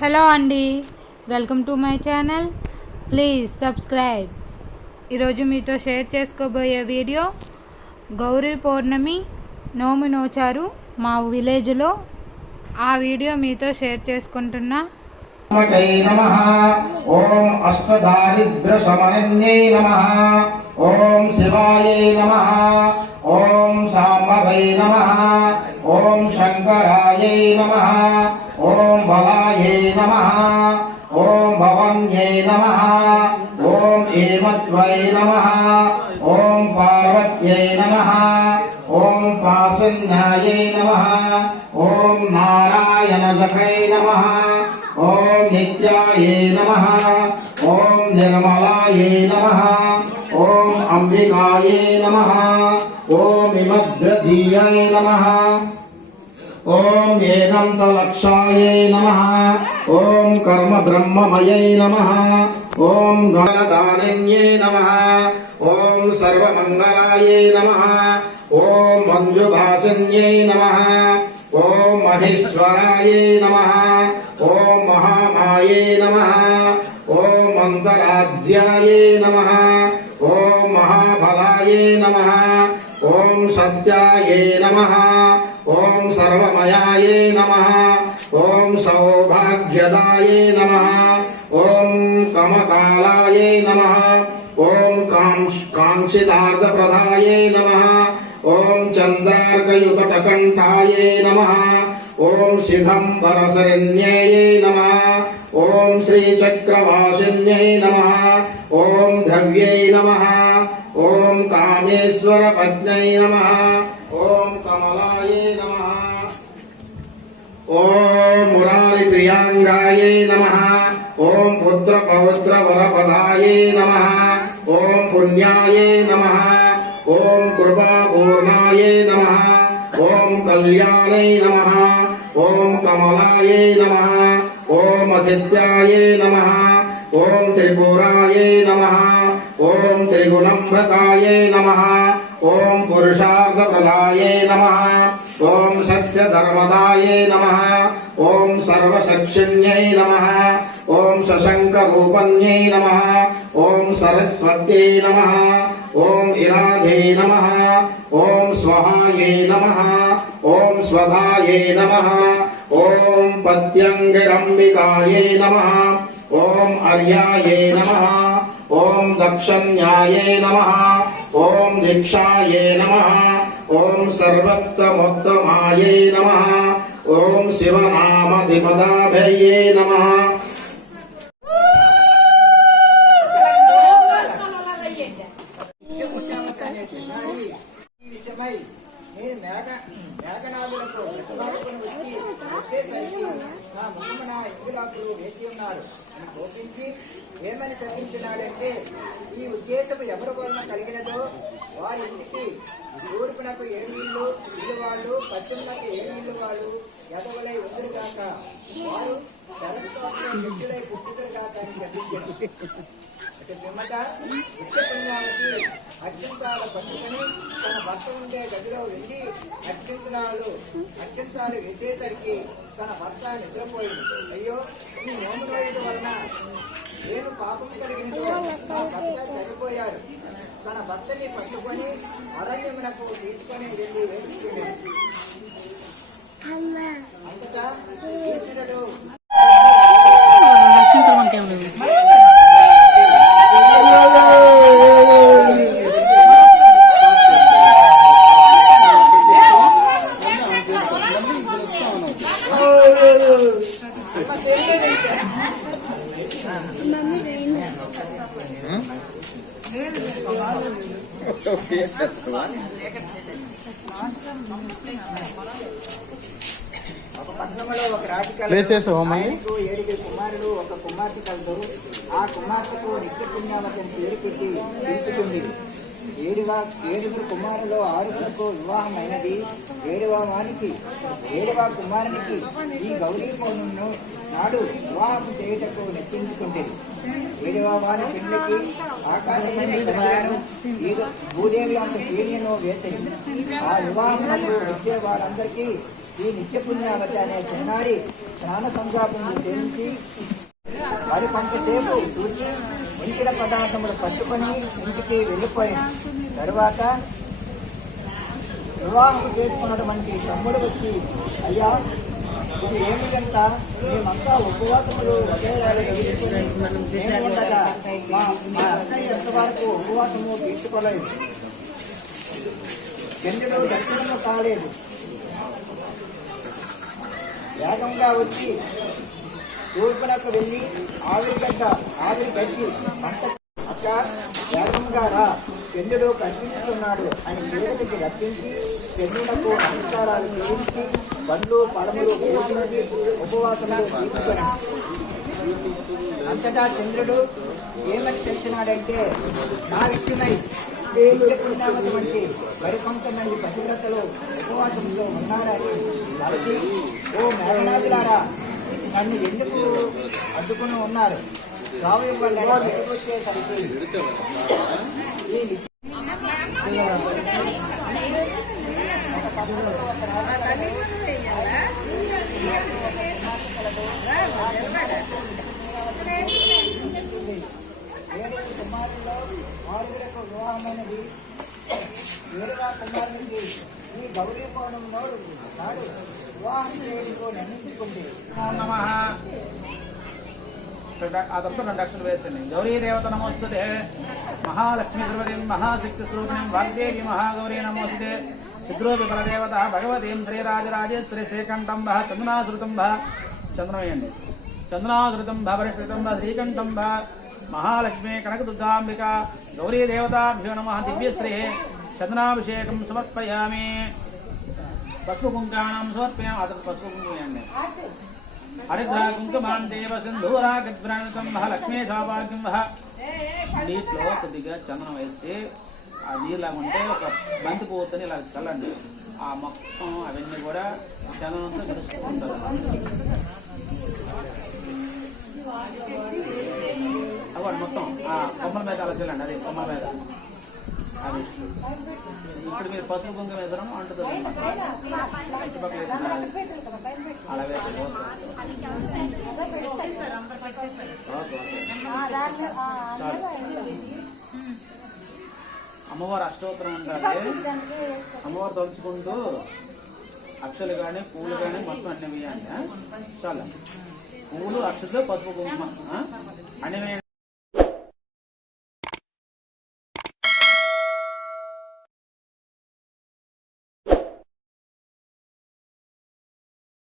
Hello అండి welcome to my channel. Please subscribe. ఈరోజు మీతో షేర్ చేసుకోబోయే వీడియో గౌరీ పౌర్ణమి నోము నోచారు మా విలేజ్లో. ఆ వీడియో మీతో షేర్ చేసుకుంటున్నా మకై నమ. ఓం నమ. ఓం సాంబవై నమ. ఓం నమ. ఓం బలాయై నమ ఓం భవన్యై నమ ఓం ఏమత్వై నమ ఓం పార్వత్యై నమ ఓం పాసన్యాయై నమ ఓం నారాయణజకై నమ ఓం నిత్యాయే నమ ఓం నిర్మలాయే నమ ఓం అంబికాయే నమ ఓం ఇమద్రధీయై నమ ఓం వేదాంతలక్షాయే నమ ఓం కర్మ బ్రహ్మమయై నమ ఓం గణదానన్యే నమ ఓం సర్వమంగళాయే నమ ఓం మంజుభాసన్యై నమ ఓం మహేశ్వరాయే నమ ఓం మహామాయే నమ ఓం అంతరాధ్యాయే నమ ఓం మహాబలాయే నమ ఓం సత్యాయే నమ ఓం సర్వమయాయే నమ ఓం సౌభాగ్యదాయే నమ ఓం కమకాలాయే నమ ఓం కాంక్షితార్థప్రదాయే నమ ఓం చంద్రార్కయుతటకంఠాయే నమ ఓం శిదంబరశరణ్యయే నమ ఓం శ్రీచక్రవాసిన్యై నమ ఓం ధవ్యై నమ మురారి ప్రియాంగాయే నమ ఓం పుత్ర పౌత్ర వరపదాయే నమ ఓం పుణ్యాయే నమ ఓం కృపాపూర్ణాయే నమ ఓం కళ్యాణై నమ ఓం కమలాయే నమ ఓం అతిథ్యాయే నమ ఓం త్రిపురాయే నమ ఓం త్రిగుణంబకాయే నమ ఓం పురుషార్థప్రదాయే నమ ఓం సత్యధర్మదాయే నమ ఓం సర్వశక్షిణ్యై నమ ఓం శశంకరూపణ్యై నమ ఓం సరస్వత్యై నమ ఓం ఇరాధే నమ ఓం స్వహాయై నమ ఓం స్వధాయై నమ ఓం పత్యంగిరంబికాయే నమ ఓం అర్యాయై నమ ఓం దక్షన్యాయే నమ ఓం దీక్షాయే నమ ఓం సర్వత్తమోత్తమాయై నమ ఓం శివనామధిమదాభయే నమ. నా ముందున ఇందులాకులు వేచి ఉన్నారు. అని కోపించి ఏమని తప్పించినాడంటే ఈ ఉద్దేశం ఎవరి వలన కలిగినదో వారి ఇంటికి తూర్పునకు ఏడు ఇల్లు ఇల్లు వాళ్ళు పశ్చిమనకు ఏడు ఇల్లు వాళ్ళు ఎదవలై ఉందరు వారు శరత్వాసుల వ్యక్తులై పుట్టుదరు కాక అని చెప్పించారు అటు పిమ్మట నిత్యపుణ్యానికి అత్యంతాల పట్టుకుని తన భర్త ఉండే గదిలో వెళ్ళి అత్యంతరాలు అత్యంతాలు వేసేసరికి తన భర్త నిద్రపోయింది అయ్యో ఈ నోము రోజుల వలన నేను పాపం కలిగినదో నా భర్త చనిపోయారు తన భర్తని పట్టుకొని అరణ్యమునకు తీసుకొని వెళ్ళి వేడుకునేది మమ్మీ ఈశ్వరుడు ఒక పట్టణంలో ఒక రాజకీయ ప్లే చేసావా మళ్ళీ? ఆయనకు ఏడుగురు కుమారుడు ఒక కుమార్తె కలదు ఆ కుమార్తెకు నిత్య పుణ్యావతి అని పేరు పెట్టి ఏడువా ఏడుగురు కుమారులు ఆరుగురుకు వివాహం అయినది ఏడవ వానికి ఏడవ కుమారునికి ఈ గౌరీ పౌర్ణమును నాడు వివాహం చేయుటకు నిశ్చయించుకుంటుంది ఏడవ వారి పిల్లకి ఆకాశం భూదేవి అంత పేర్యను వేసింది ఆ వివాహంలో వచ్చే వారందరికీ ఈ నిత్య పుణ్యావతి అనే చిన్నారి స్నాన సంగాపములు చేయించి వరి పంట సేపు చూసి పదార్థములు పట్టుకొని ఇంటికి వెళ్ళిపోయింది తరువాత వివాహం చేసుకున్నటువంటి తమ్ముడు వచ్చి అయ్యా ఇది ఏమిటంట మేమంతా ఉపవాసములు మా ఎంతవరకు ఉపవాసము తీసుకోలేదు చంద్రుడు దక్షిణము కాలేదు. వేగంగా వచ్చి తూర్పునకు వెళ్ళి ఆవిరిగడ్డ ఆవిరి గడ్డి పంట అక్క వేగంగా రా చంద్రుడు కనిపిస్తున్నాడు అని దేవుడికి రప్పించి చంద్రునకు నమస్కారాలు చేయించి బండ్లు పడములు పూర్తి ఉపవాసములు తీసుకొని అంతటా చంద్రుడు ఏమని తెలిసినాడంటే నా విషయమై ఉన్నటువంటి మరికొంతమంది పతివ్రతలు ఉపవాసంలో ఉన్నారని కాబట్టి ఓ మేఘనాథులారా నన్ను ఎందుకు అడ్డుకుని ఉన్నారు? రావు వల్ల బయటకు కుమారుల్లో ఆరుగురకు వివాహమైనది ఏడుగా కుమారునికి ఈ గౌరీ పౌర్ణం నాడు వివాహం చేయడంతో నిర్ణయించుకుంది నమ. అదంతా రెండు అక్షరాలు వేసండి గౌరీ దేవత నమోస్తుతే మహాలక్ష్మి ద్రవదీం మహాశక్తి స్వరూపిణీం వాగ్దేవి మహాగౌరీ నమోస్తుతే శుద్రోపి బలదేవత భగవతీం శ్రీరాజరాజేశ్వరి శ్రీకంఠంభ చందనాశ్రుతంభ చంద్రమయండి చందనాశ్రుతంభ పరిశ్రుతంభ శ్రీకంఠంభ మహాలక్ష్మి కనకదుర్గాంబిక గౌరీ దేవతాభ్యో నమ దివ్యశ్రీ. చందనాభిషేకం సమర్పయామి. పసుపు కుంకాణం సమర్పయామి. అతను పసుపు కుంకుమండి హరిద్రా కుంకుమాన్ దేవ సింధూరా గద్భ్రాణితం వహ లక్ష్మీ సౌభాగ్యం వహ. నీటిలో కొద్దిగా చందనం వేసి ఆ నీళ్ళ ఉంటే ఒక బంతి పువ్వుతోని ఇలా చల్లండి. ఆ మొత్తం అవన్నీ కూడా చందనంతో తెలుసుకుంటారు అవ్వండి మొత్తం. ఆ కొమ్మల మీద అలా చల్లండి అది కొమ్మల మీద. ఇప్పుడు మీరు పసుపు కుంకుమ వేసడం అంటుతుంది అమ్మవారు అష్టోత్తరం అంటే అమ్మవారు తలుచుకుంటూ అక్షలు కానీ పూలు కానీ మొత్తం అన్ని చాలా. పూలు అక్షతో పసుపు కుంకుమ ఆ? అన్ని